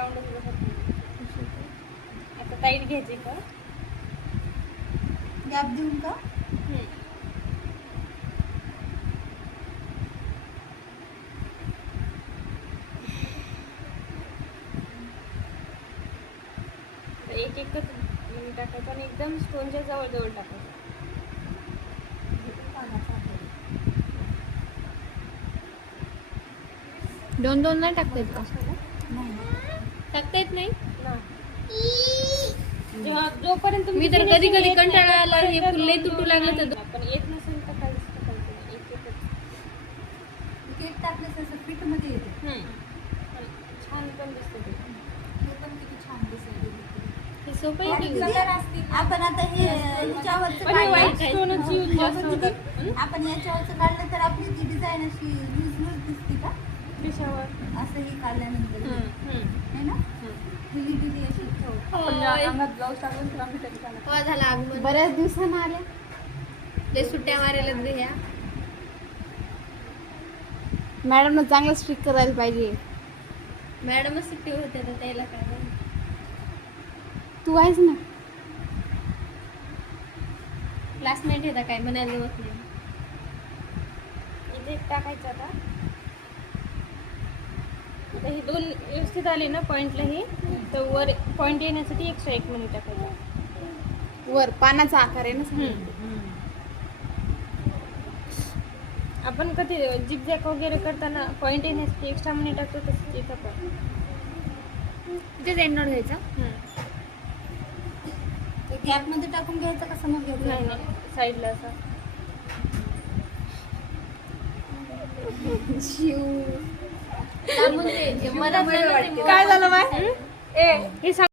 राऊंडच बसत. आता टाईट घ्यायची का? गॅप देऊन का? एक एकच टाकायचं आणि एकदम स्टोनच्या जवळ जवळ टाकायचं. दोन दोन नाही टाकता येत का? नाही. टाकता येत नाही. जेव्हा जोपर्यंत मी तर कधी कधी कंटाळा आला हे फुले तुटू लागलं तर पण येत नसेल तर काहीच टाकायचं नाही. एक एकच. केक टाकल्यास असं पीठ मध्ये येते. छान पण दिसते ते. हे पण किती छान दिसेल. हे सोपं आणि आहे किती आपण आता हे ह्याच्यावरचं पण हे काढलं. white stoneच use जास्त आपण होतात. किती- आपण याच्यावरचं काढलं तर आपली ती डिझाईन अशी लूज लूज दिसते का? दिशावर. असं हे काढल्यानंतर है ना? ढिली ढिली अशी. अंगात ब्लाऊज टाकून तुला मी तरी छान. हो झाला आगमन. बऱ्याच दिवसांना आल्या. लय सुट्ट्या मारायला लागले ह्या. मॅडमला चांगलं स्ट्रिक करायला पाहिजे. मॅडमच सुट्टी होते तर त्याला काय नाही. तू आहेस ना. क्लासमेट येतात काय म्हणायला जमत नाही. इथे टाकायचं आता. आता ही दोन व्यवस्थित आली ना पॉइंटला ही, तर वर पॉइंट येण्यासाठी एक्स्ट्रा 1 मिनिट टाकायचं. वर पानाचा आकार आहे ना. आपण कधी झिगझॅग वगैरे करताना पॉइंट येण्यासाठी एक्स्ट्रा मिनिट टाकतो तसंच इथं पण. तिथेच एंड घ्यायचा. गॅप मध्ये टाकून घ्यायचं का समोर नाही घ्यायचं? नाही साईडला असं. मधात काय झालं बाय? ए हे सांग.